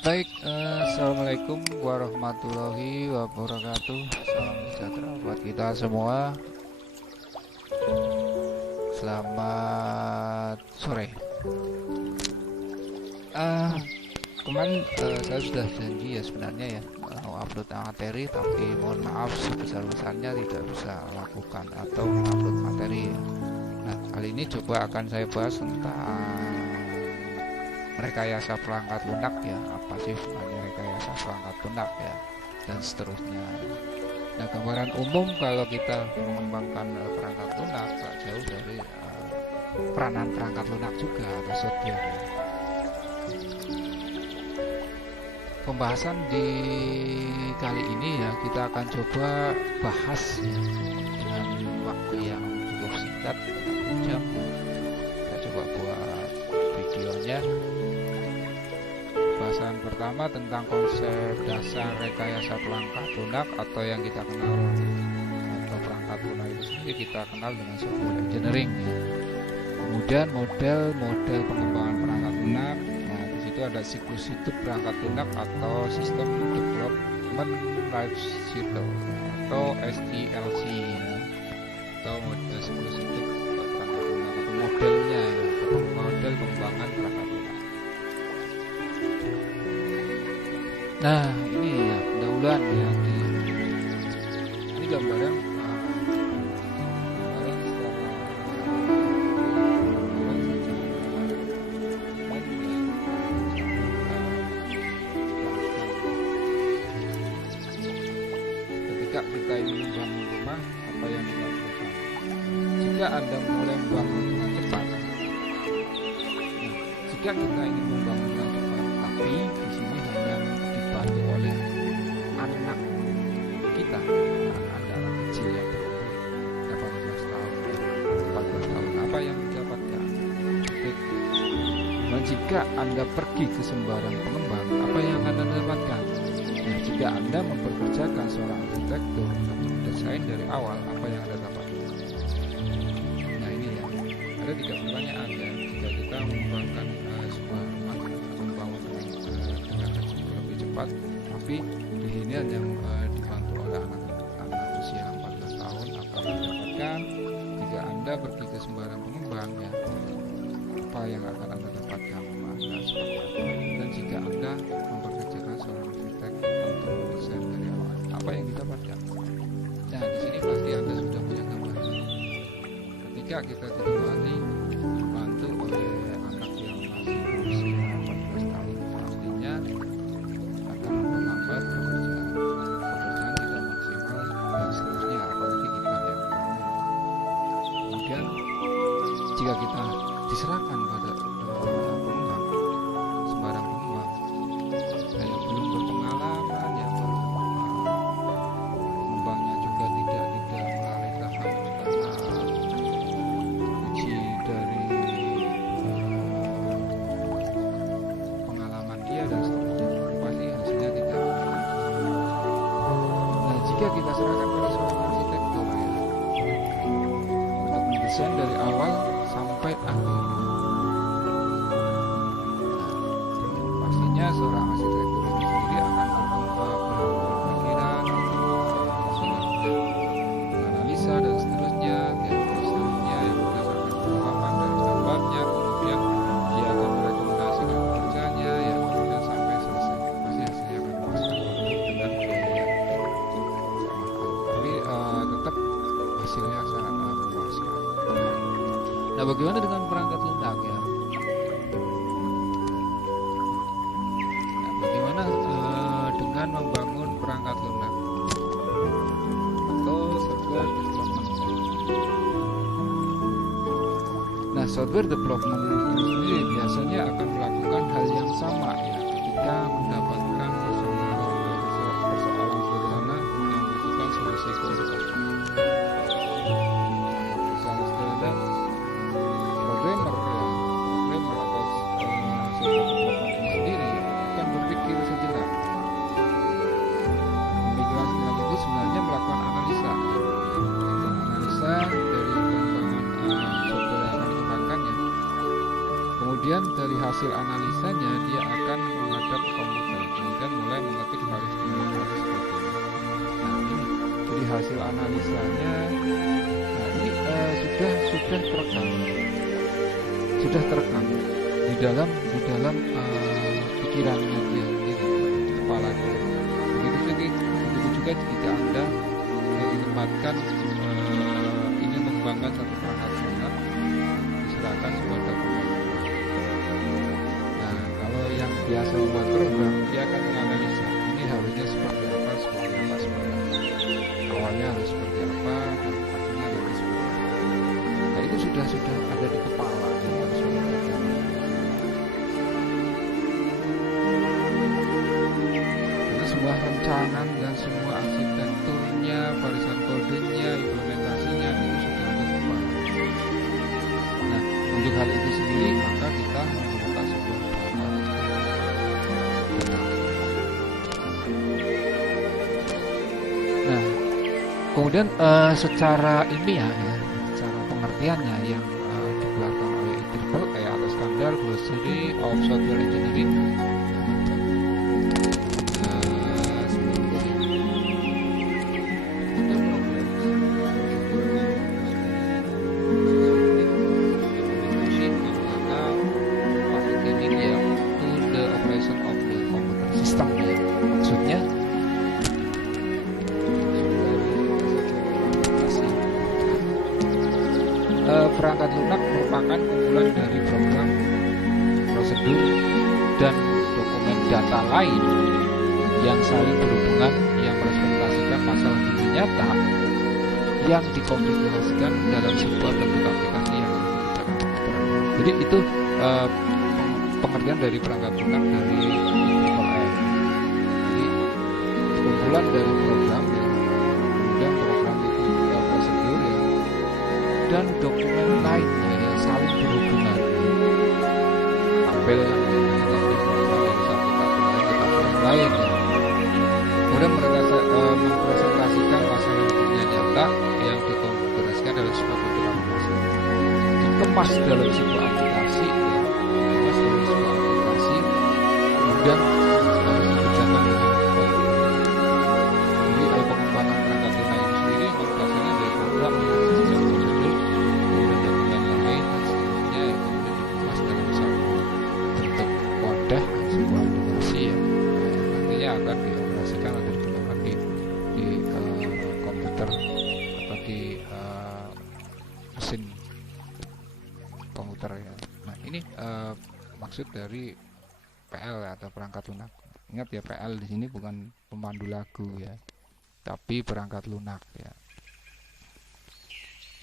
Baik, assalamualaikum warahmatullahi wabarakatuh. Salam sejahtera buat kita semua. Selamat sore. Ah, Kemarin saya sudah janji ya sebenarnya ya mau upload materi, tapi mohon maaf sebesar-besarnya tidak bisa lakukan atau upload materi ya. Nah, kali ini coba akan saya bahas tentang rekayasa perangkat lunak ya, apa sih sebenarnya rekayasa perangkat lunak ya, dan seterusnya. Nah, gambaran umum kalau kita mengembangkan perangkat lunak tak jauh dari peranan perangkat lunak juga atau software ya. Pembahasan di kali ini ya kita akan coba bahas dengan waktu yang cukup singkat, 1 jam. Kita coba buat videonya. Bahasan pertama tentang konsep dasar rekayasa perangkat lunak atau yang kita kenal atau perangkat lunak itu sendiri kita kenal dengan software engineering ya. Kemudian model-model pengembangan perangkat lunak. Nah, di situ ada siklus hidup perangkat lunak atau sistem development life cycle atau SDLC ya. Atau model siklus hidup perangkat lunak atau modelnya ya, atau model pengembangan perangkat lunak. Nah, ini ya pendahuluan ya ini gambaran ketika kita ingin membangun rumah, apa yang kita lakukan? Jika Anda mulai membangun dengan cepat, jika kita ingin membangun dengan cepat, tapi di sini hanya dibantu oleh anak kita, anak kecil yang berumur 18 tahun, 14 tahun, apa yang didapatkan? Dan jika Anda pergi ke sembarang pengembang, apa yang akan Anda dapatkan? Nah, jika Anda memperkerjakan seorang arsitektur untuk mendesain dari awal, apa yang Anda dapatkan? Nah, ini ya, ada 3 pertanyaan ya. Jika kita mengembangkan sebuah rumah atau membangun dengan lebih cepat, tapi di sini yang dibantu oleh anak usia 14 tahun, apa yang didapatkan? Jika Anda pergi ke sembarang pengembang ya, apa yang akan Anda dapatkan? Maka seperti apa? Dan jika Anda memperkerjakan seorang arsitek untuk mendesain dari awal, apa yang didapatkan? Nah, di sini pasti Anda sudah punya gambaran. Ketika kita ditemani dibantu oleh anak yang masih berusia 14 tahun, pastinya akan menghambat pekerjaan tidak maksimal dan seterusnya, apalagi kita yang bangun. Kemudian jika kita diserahkan pada pengembang, sembarang pengembang yang belum berpengalaman, yang pengembangnya juga tidak melalui tahap uji dari pengalaman dia dan seterusnya, pasti hasilnya tidak. Nah, jika kita serahkan pada seorang arsitektur ya, untuk mendesain dari awal sampai akhir, pastinya seorang arsitektur itu sendiri akan berpikiran, menganalisa dan seterusnya, yang berdasarkan pengalaman dari gambarnya, kemudian dia akan merekomendasikan pekerjaannya, ya kemudian sampai selesai, pasti hasilnya akan memuaskan dengan biaya tapi tetap hasilnya sangat memuaskan. Nah, bagaimana dengan perangkat lunak ya? Nah, bagaimana dengan membangun perangkat lunak atau software development? Nah, software development ini biasanya akan melakukan hal yang sama ya ketika mendapatkan persoalan sederhana yang membutuhkan solusi konsep. Misalnya sederhana, programmer atau software development ini sendiri akan berpikir sejenak. Pemikiran sejenak itu sebenarnya melakukan analisa dari pengembangan software yang akan dikembangkan ya. Kemudian dari hasil analisanya dia akan menghadap ke komputer, kemudian mulai mengetik baris demi baris kodenya. Nah ini dari hasil analisanya, nah ini sudah terekam di dalam pikirannya dia sendiri, di kepala dia. Begitu juga jika Anda ditempatkan ingin mengembangkan satu perangkat lunak, diserahkan sebuah dokumen. Nah, kalau yang biasa membuat program, dia akan menganalisa ini harusnya seperti apa. Awalnya harus seperti apa, dan akhirnya harus seperti apa. Nah, itu sudah ada di kepala. Karena semua rancangan dan semua arsitekturnya, barisan kodenya, implementasinya itu sudah ada di kepala. Nah, untuk hal itu sendiri maka kita membuat sebuah data. Nah, kemudian secara ilmiah ya, secara pengertiannya yang dikeluarkan oleh IEEE atau Standard Glossary of Software Engineering, perangkat lunak merupakan kumpulan dari program, prosedur, dan dokumen data lain yang saling berhubungan, yang merepresentasikan masalah dunia nyata yang dikonfigurasikan dalam sebuah bentuk aplikasi yang diciptakan. Jadi itu pengertian dari perangkat lunak dari IEEE. Jadi kumpulan dari program ya, kemudian program itu prosedur ya, dan dokumen lainnya yang saling berhubungan. Tabel yang dari satu tabel lain ke tabel lain ya. Kemudian mempresentasikan masalah dunia nyata yang dikonfigurasikan dalam sebuah bentuk aplikasi, dikemas dalam sebuah aplikasi ya, kemudian harus dikerjakan dengan komputer. Jadi pengembangan perangkat lunak itu sendiri dasarnya dari program ya, akan dioperasikan atau digunakan di komputer atau di mesin komputer ya. Nah ini maksud dari PL atau perangkat lunak. Ingat ya, PL di sini bukan pemandu lagu ya, tapi perangkat lunak ya.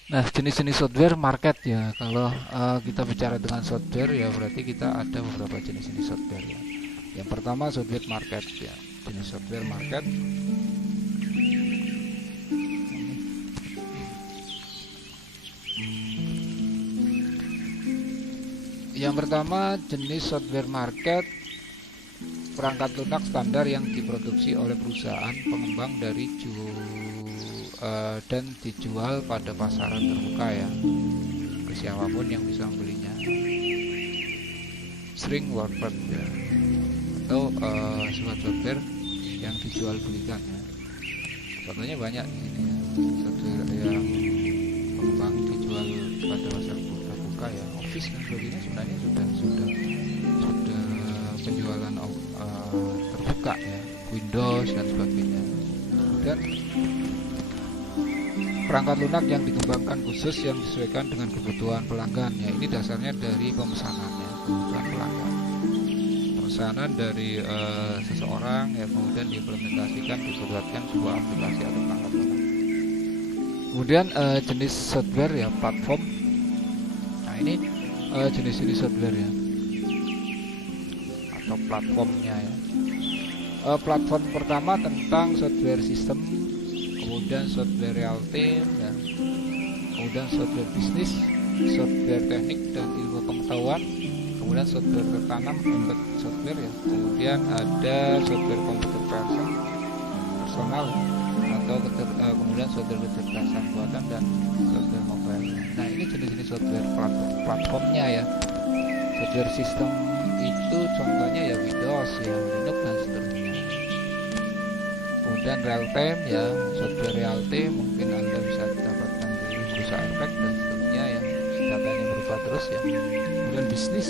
Nah, jenis-jenis software market ya. Kalau kita bicara dengan software ya, berarti kita ada beberapa jenis-jenis software ya. Yang pertama software market ya, jenis software market. Yang pertama jenis software market, perangkat lunak standar yang diproduksi oleh perusahaan pengembang dan dijual pada pasaran terbuka ya, ke siapapun yang bisa membelinya. Shrink wrapper ya, atau sebuah software yang dijual belikan ya. Contohnya banyak di sini ya, software yang pengembang dijual pada pasar terbuka ya, Office dan sebagainya sebenarnya sudah penjualan terbuka ya, Windows dan sebagainya. Dan perangkat lunak yang dikembangkan khusus yang disesuaikan dengan kebutuhan pelanggan ya, ini dasarnya dari pemesanannya, kebutuhan pelanggan. Pesanan dari seseorang ya, kemudian diimplementasikan, dibuatkan sebuah aplikasi atau perangkat lunak. Kemudian jenis software ya, platform. Nah ini jenis-jenis software ya, atau platformnya ya. Platform pertama tentang software system, kemudian software real time ya, kemudian software bisnis, software teknik dan ilmu pengetahuan, kemudian software tertanam embedded software ya, kemudian ada software komputer personal atau kemudian software kecerdasan buatan dan software mobile. Nah ini jenis-jenis software platformnya ya. Software sistem itu contohnya ya Windows ya, Linux dan seterusnya. Kemudian real time ya, software real time mungkin Anda bisa dapatkan di Pulsa Efek dan seterusnya ya, datanya berubah terus ya. Kemudian bisnis,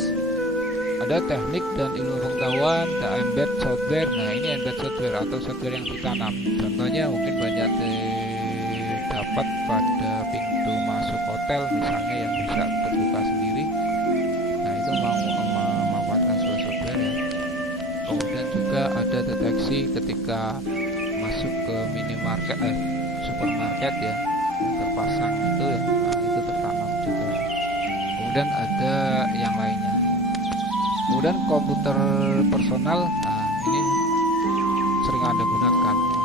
ada teknik dan ilmu pengetahuan, ada embed software. Nah ini embed software atau software yang ditanam. Contohnya mungkin banyak dapat pada pintu masuk hotel misalnya yang bisa terbuka sendiri. Nah itu memanfaatkan sebuah software ya. Kemudian juga ada deteksi ketika masuk ke minimarket, supermarket ya, terpasang itu ya, nah, itu tertanam juga. Kemudian ada yang lainnya. Kemudian komputer personal, nah ini sering Anda gunakan ya,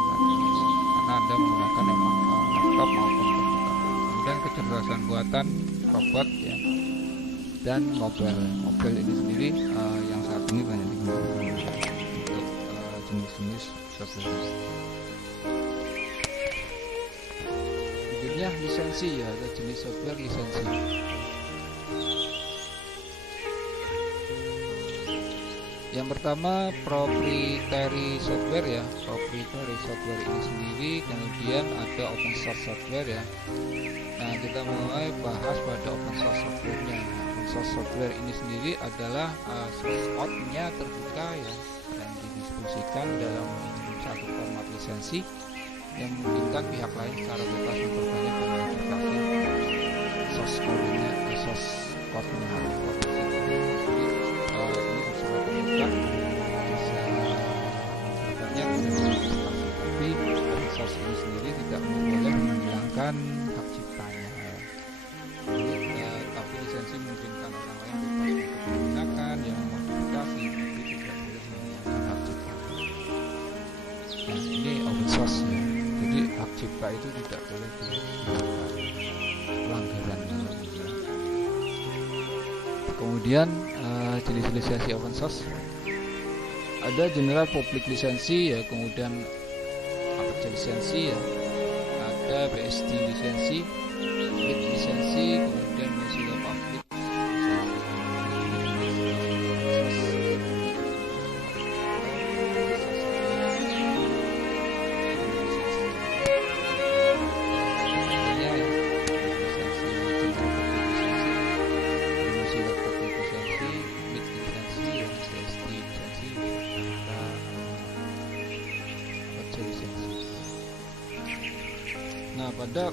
karena Anda menggunakan memang laptop maupun komputer. Kemudian kecerdasan buatan, robot ya, dan mobile ini sendiri yang saat ini banyak digunakan untuk jenis-jenis software. Berikutnya lisensi ya, ada jenis software lisensi. Yang pertama proprietary software ya, proprietary software ini sendiri. Kemudian ada open source software ya. Nah kita mulai bahas pada open source software-nya. Open source software ini sendiri adalah source code-nya terbuka ya, dan didistribusikan dalam satu format lisensi yang memungkinkan pihak lain secara bebas memperbanyak dan mengaplikasi source code-nya, source code-nya. Tapi source ini sendiri tidak boleh menghilangkan hak ciptanya. Tapi lisensi memungkinkan orang lain bebas untuk menggunakan yang memodifikasi, tapi tidak boleh menghilangkan hak cipta. Nah ini open source ya. Jadi hak cipta itu tidak boleh dihilangkan, pelanggaran. Kemudian jenis lisensi open source ada general public lisensi ya, kemudian aperture lisensi ya, ada BSD lisensi, MIT lisensi, kemudian Mozilla Public Nah pada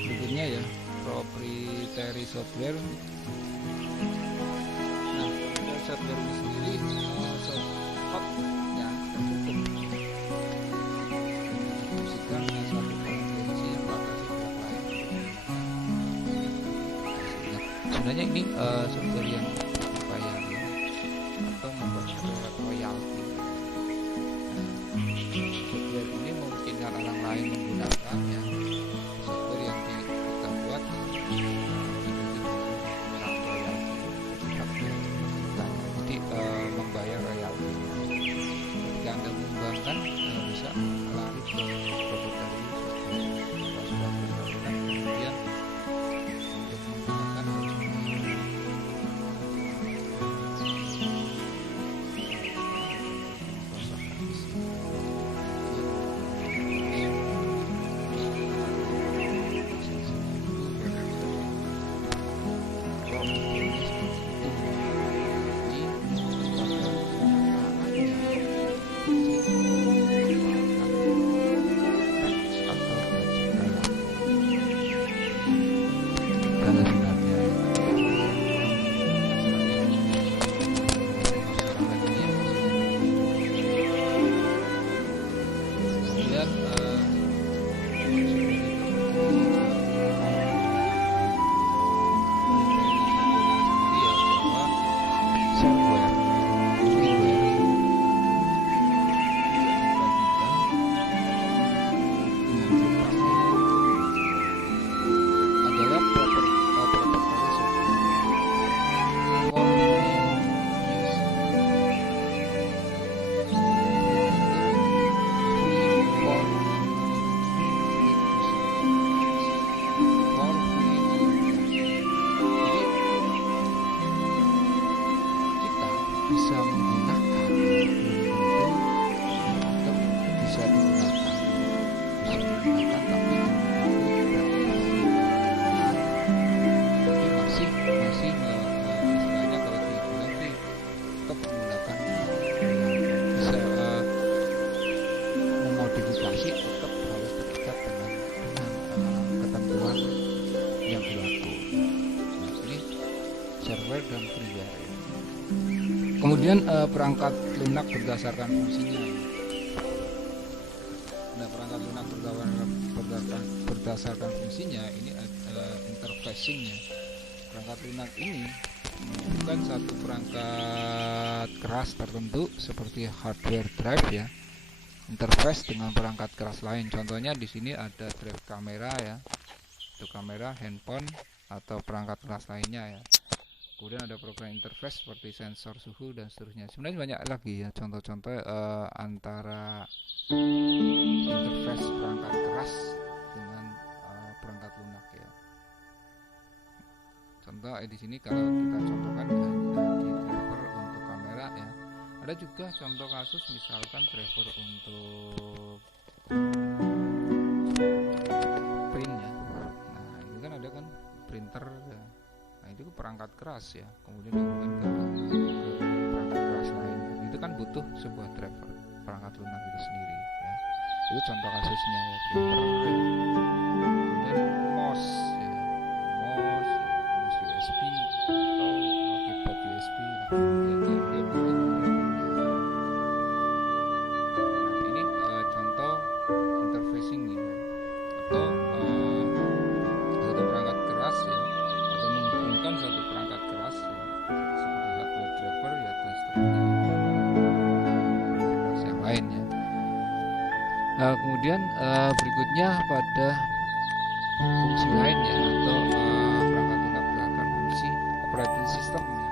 berikutnya ya, proprietary software. Nah pada software ini sendiri software-nya tertutup, didistribusikan dengan satu lisensi yang batasi pihak lain. Sebenarnya ini software yang dibayar atau membayar royalti. Software ini memungkinkan orang lain menggunakannya. Membayar royalti. Ketika Anda mengembangkan bisa lari ke proprietary software, kemudian untuk menggunakan harus bisa menggunakan belum tentu tetap bisa digunakan, tapi tapi masih istilahnya kalau dibilang sih tetap menggunakan bisa memodifikasi, tetap harus terikat dengan ketentuan yang berlaku. Nah, ini server dan freeware. Kemudian perangkat lunak berdasarkan fungsinya. Nah, perangkat lunak berdasarkan fungsinya ini interfacing-nya. Perangkat lunak ini bukan satu perangkat keras tertentu seperti hardware drive ya. Interface dengan perangkat keras lain. Contohnya di sini ada drive kamera ya, untuk kamera, handphone atau perangkat keras lainnya ya. Kemudian ada program interface seperti sensor suhu dan seterusnya. Sebenarnya banyak lagi ya contoh-contoh antara interface perangkat keras dengan perangkat lunak ya. Contoh di sini kalau kita contohkan di driver untuk kamera ya. Ada juga contoh kasus misalkan driver untuk print ya. Nah, itu kan ada kan printer ya. Nah, itu perangkat keras ya. Kemudian dihubungkan ke perangkat keras lain. Itu kan butuh sebuah driver perangkat lunak itu sendiri ya. Itu contoh kasusnya ya, printer ya. Kemudian mouse ya. Mouse USB atau keyboard USB lah. Kemudian berikutnya pada fungsi lainnya atau perangkat lunak berdasarkan fungsi operating systemnya.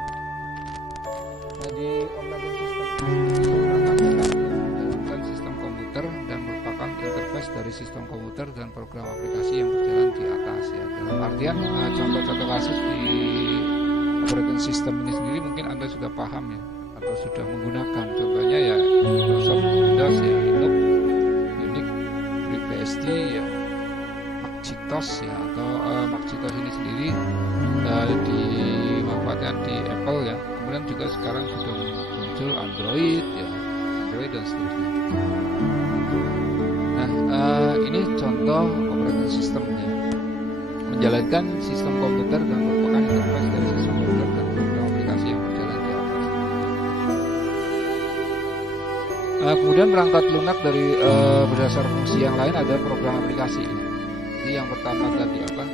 Nah, di operating system perangkat lunak yang menjalankan sistem komputer dan merupakan interface dari sistem komputer dan program aplikasi yang berjalan di atas ya. Dalam artian contoh-contoh kasus di operating system ini sendiri mungkin Anda sudah paham ya atau sudah menggunakan. Contohnya ya Microsoft Windows ya, Linux, FreeBSD ya, Macintosh ya, atau Macintosh ini sendiri dimanfaatkan di Apple ya. Kemudian juga sekarang sudah muncul Android ya, Android dan seterusnya. Nah, ini contoh operating systemnya, menjalankan sistem komputer dan merupakan interface dari sistem komputer dan program aplikasi yang berjalan di atas. Kemudian perangkat lunak dari berdasar fungsi yang lain ada program aplikasi ya. Jadi yang pertama tadi apa?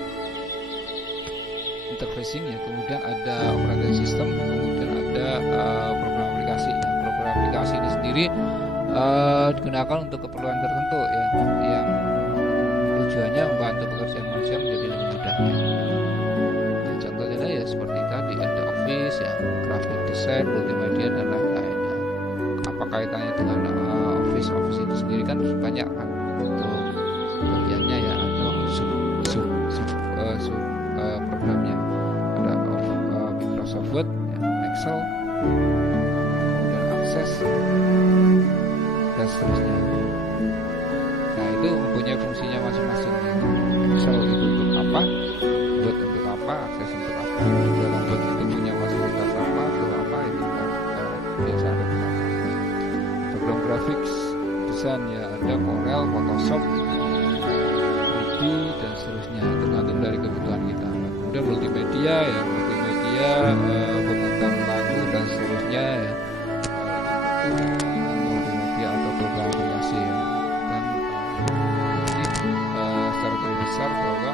Interfacing ya, kemudian ada operating system, kemudian ada program aplikasi ya. Program aplikasi ini sendiri digunakan untuk keperluan tertentu ya, yang tujuannya membantu pekerjaan manusia menjadi lebih mudah ya. Contohnya ya seperti tadi ada Office ya, graphic design, multimedia dan lain-lain ya. Apa kaitannya dengan Office itu sendiri kan banyak kan untuk bagiannya ya, atau programnya ada Microsoft Word ya, Excel, kemudian Access dan seterusnya. Nah, itu mempunyai fungsinya masing-masing ya. Excel itu untuk apa, Word untuk apa, Access untuk apa. Dalam Word itu punya fasilitas apa, untuk apa, itu kan biasa ada beberapa. Program graphics desain ya, ada Corel, Photoshop, 3D dan seterusnya, tergantung dari kebutuhan kita. Kemudian multimedia ya, pemutaran lagu dan seterusnya ya, multimedia atau program aplikasi ya. Dan ini secara garis besar bahwa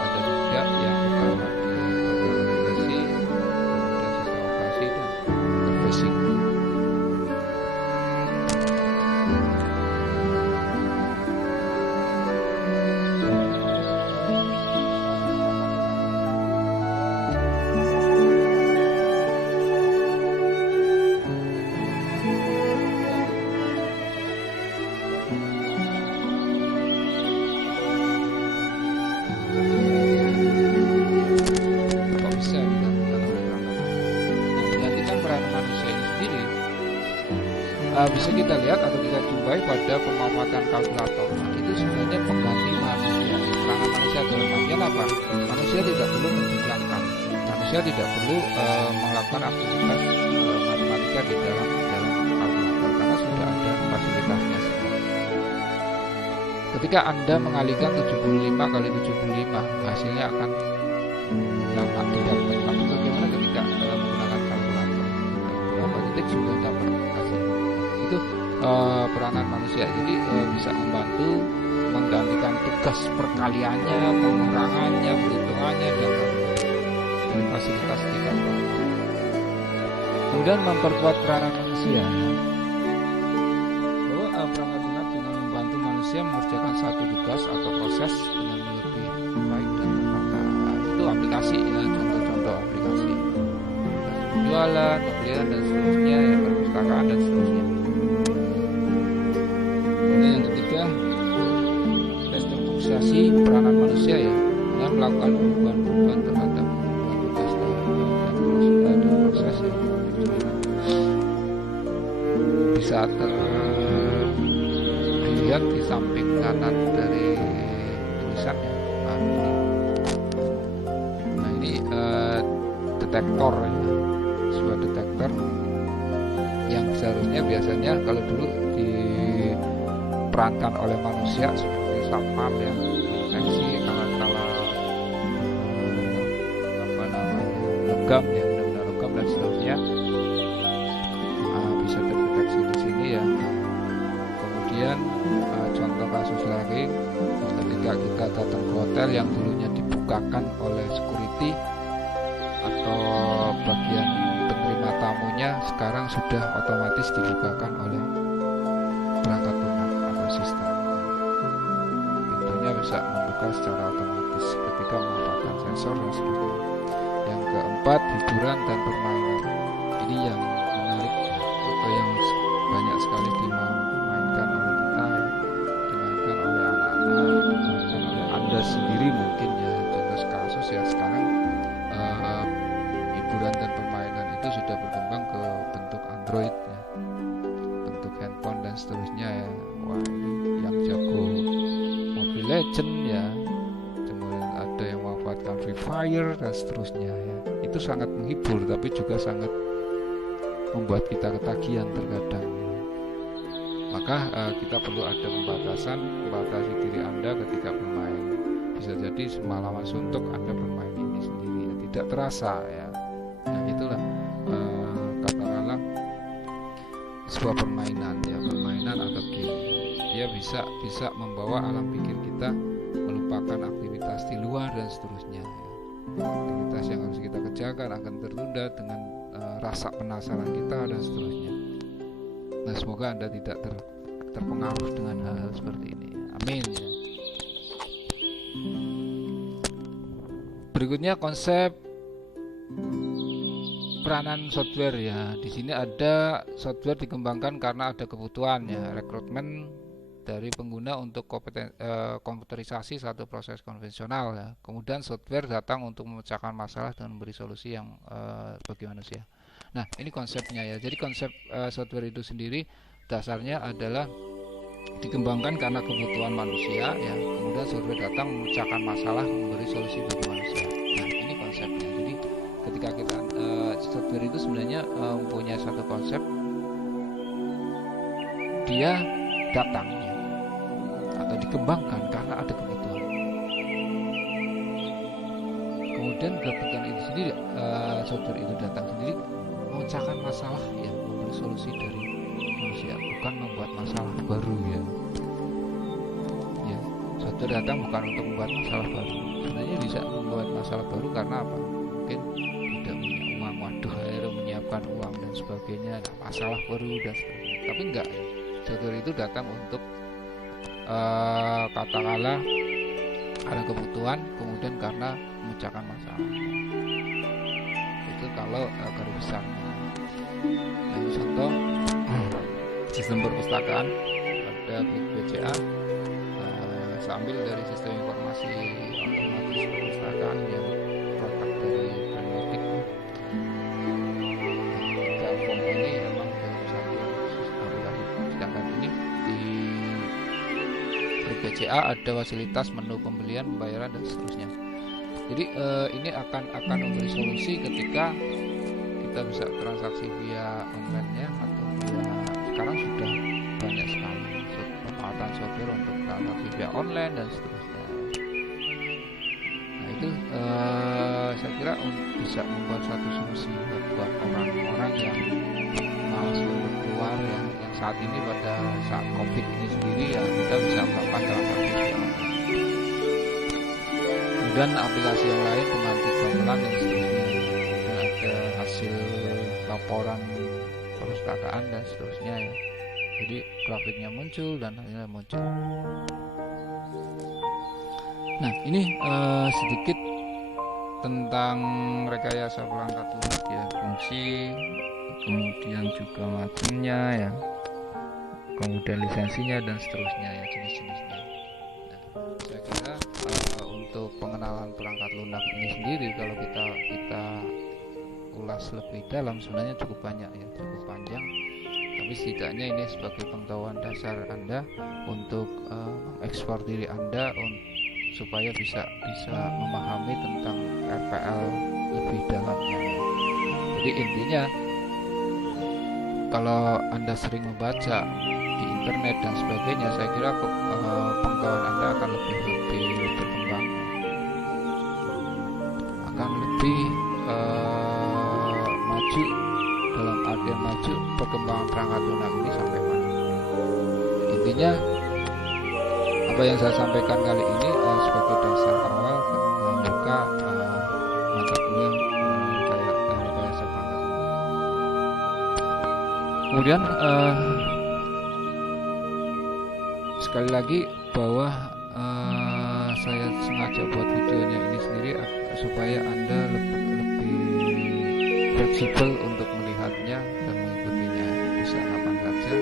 ada tiga yang pertama program aplikasi, kemudian sistem operasi dan interfacing. Kok bisa digantikan oleh perangkat? Nah, menggantikan peranan manusia ini sendiri bisa kita lihat atau kita jumpai pada pemanfaatan kalkulator. Nah, itu sebenarnya pengganti manusia. Peranan manusia dalam artian apa? Manusia tidak perlu menjumlahkan, manusia tidak perlu melakukan aktivitas matematika di dalam kalkulator karena sudah ada fasilitasnya semua. Ketika Anda mengalihkan 75 kali 75, hasilnya akan dapat didapat. Tapi bagaimana ketika menggunakan kalkulator? Beberapa detik sudah dapat hasilnya. Itu peranan manusia. Jadi bisa membantu menggantikan tugas perkaliannya, pengurangannya, perhitungannya, dan dari fasilitas di kalkulator. Kemudian memperkuat peranan manusia. Bahwa perangkat lunak dengan membantu manusia mengerjakan satu tugas atau proses dengan lebih baik dan tepat. Itu aplikasi ya, contoh-contoh aplikasi. Penjualan, pembelian dan seterusnya, ya, perpustakaan dan seterusnya. Kemudian yang ketiga, restrukturisasi peranan manusia ya, dengan melakukan perubahan-perubahan terhadap tugas dan proses ya. Bisa dilihat di samping kanan dari tulisannya. Nah ini detektor ya, sebuah detektor yang seharusnya biasanya kalau dulu diperankan oleh manusia seperti satpam ya, deteksi kala-kala logam ya, benda-benda logam dan seterusnya. Bisa terdeteksi di sini ya. Kemudian contoh kasus lagi, ketika kita datang ke hotel yang dulunya dibukakan oleh security atau bagian penerima tamunya, sekarang sudah otomatis dibukakan oleh perangkat lunak atau sistem. Pintunya bisa membuka secara otomatis ketika memanfaatkan sensor dan seterusnya. Yang keempat, hiburan dan permainan. Ini yang menarik atau yang banyak sekali dimainkan oleh kita ya, dimainkan oleh anak-anak, dimainkan oleh Anda sendiri mungkin ya. Contoh kasus ya, sekarang hiburan dan permainan itu sudah berkembang ke bentuk Android ya, bentuk handphone dan seterusnya ya. Wah, ini yang jago Mobile Legend ya, kemudian ada yang memanfaatkan Free Fire dan seterusnya ya. Itu sangat menghibur tapi juga sangat membuat kita ketagihan terkadang ya. Maka kita perlu ada pembatasan, membatasi diri Anda ketika bermain. Bisa jadi semalaman suntuk Anda bermain ini sendiri ya, tidak terasa ya. Nah itulah katakanlah sebuah permainan ya, permainan atau game. Dia bisa membawa alam pikir kita melupakan aktivitas di luar dan seterusnya ya. Aktivitas yang harus kita kerjakan akan tertunda dengan rasa penasaran kita dan seterusnya. Nah semoga Anda tidak terpengaruh dengan hal-hal seperti ini. Amin ya. Berikutnya konsep peranan software ya. Di sini ada software dikembangkan karena ada kebutuhan ya, rekrutmen dari pengguna untuk komputerisasi satu proses konvensional ya. Kemudian software datang untuk memecahkan masalah dengan memberi solusi yang bagi manusia. Nah ini konsepnya ya. Jadi konsep software itu sendiri dasarnya adalah dikembangkan karena kebutuhan manusia ya. Kemudian software datang memecahkan masalah, memberi solusi bagi manusia. Nah ini konsepnya. Jadi ketika kita software itu sebenarnya mempunyai satu konsep, dia datang ya, atau dikembangkan karena ada kebutuhan. Kemudian kebutuhan itu sendiri, software itu datang sendiri memecahkan masalah ya, memberi solusi dari manusia, bukan membuat masalah baru ya. Ya, software datang bukan untuk membuat masalah baru. Sebenarnya bisa membuat masalah baru karena apa? Mungkin tidak punya uang, waduh akhirnya menyiapkan uang dan sebagainya, nah, masalah baru dan sebagainya. Tapi enggak ya, software itu datang untuk katakanlah ada kebutuhan, kemudian karena memecahkan masalah. Itu kalau garis besarnya. Nah, contoh sistem perpustakaan ada BCA, saya ambil dari sistem informasi otomatis aplikasi A ada fasilitas menu pembelian, pembayaran dan seterusnya. Jadi ini akan memberi solusi ketika kita bisa transaksi via online-nya atau via, sekarang sudah banyak sekali pemanfaatan software untuk transaksi via online dan seterusnya. Nah itu saya kira bisa membuat satu solusi buat orang-orang yang malas untuk keluar ya, yang saat ini pada saat COVID ini sendiri ya, kita bisa melakukan transaksi via online. Dan aplikasi yang lain pemantik gamelan dan seterusnya, dan ada hasil laporan perpustakaan dan seterusnya ya. Jadi grafiknya muncul dan hasilnya muncul. Nah ini sedikit tentang rekayasa perangkat lunak ya, fungsi, kemudian juga macamnya ya, kemudian lisensinya dan seterusnya ya, jenis-jenisnya. Nah, saya kira untuk pengenalan perangkat lunak ini sendiri kalau kita ulas lebih dalam sebenarnya cukup banyak ya, cukup panjang. Tapi setidaknya ini sebagai pengetahuan dasar Anda untuk mengekspor diri Anda supaya bisa memahami tentang RPL lebih dalamnya. Jadi intinya kalau Anda sering membaca di internet dan sebagainya, saya kira pengetahuan Anda akan lebih berkembang, akan lebih maju, dalam artian maju perkembangan perangkat lunak ini sampai mana. Intinya apa yang saya sampaikan kali ini sebagai dasar awal membuka mata kuliah kayak rekayasa perangkat lunak. Kemudian sekali lagi bahwa saya sengaja buat videonya ini sendiri supaya Anda lebih fleksibel untuk melihatnya dan mengikutinya, bisa kapan saja.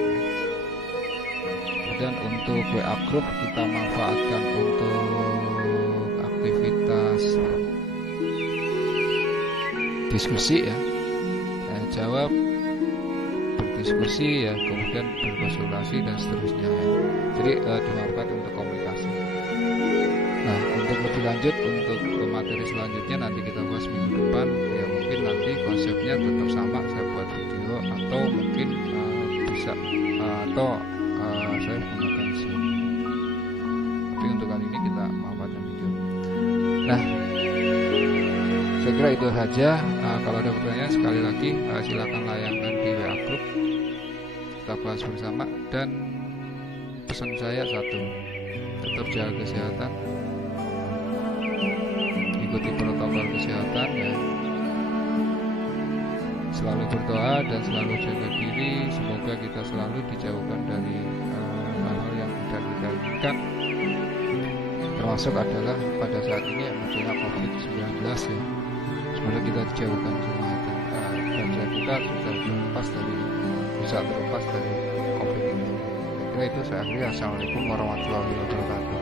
Dan untuk WA group kita manfaatkan untuk aktivitas diskusi ya, jawab, berdiskusi ya, kemudian berkonsultasi dan seterusnya ya. Jadi dimanfaatkan untuk komunikasi. Nah untuk lebih lanjut, untuk materi selanjutnya nanti kita bahas minggu depan ya, mungkin nanti konsepnya tetap sama, saya buat video atau mungkin bisa atau saya gunakan Zoom. Tapi untuk kali ini kita manfaatkan video. Nah saya kira itu saja. Kalau ada pertanyaan sekali lagi silakan layangkan di WA group, kita bahas bersama. Dan pesan saya satu, tetap jaga kesehatan, ikuti protokol kesehatan ya, selalu berdoa dan selalu jaga diri. Semoga kita selalu dijauhkan dari hal-hal yang tidak kita inginkan, termasuk adalah pada saat ini yang munculnya COVID-19 ya. Semoga kita dijauhkan semua itu, bangsa kita sudah bisa terlepas dari COVID ini. Saya kira itu. Saya akhiri. Assalamualaikum warahmatullahi wabarakatuh.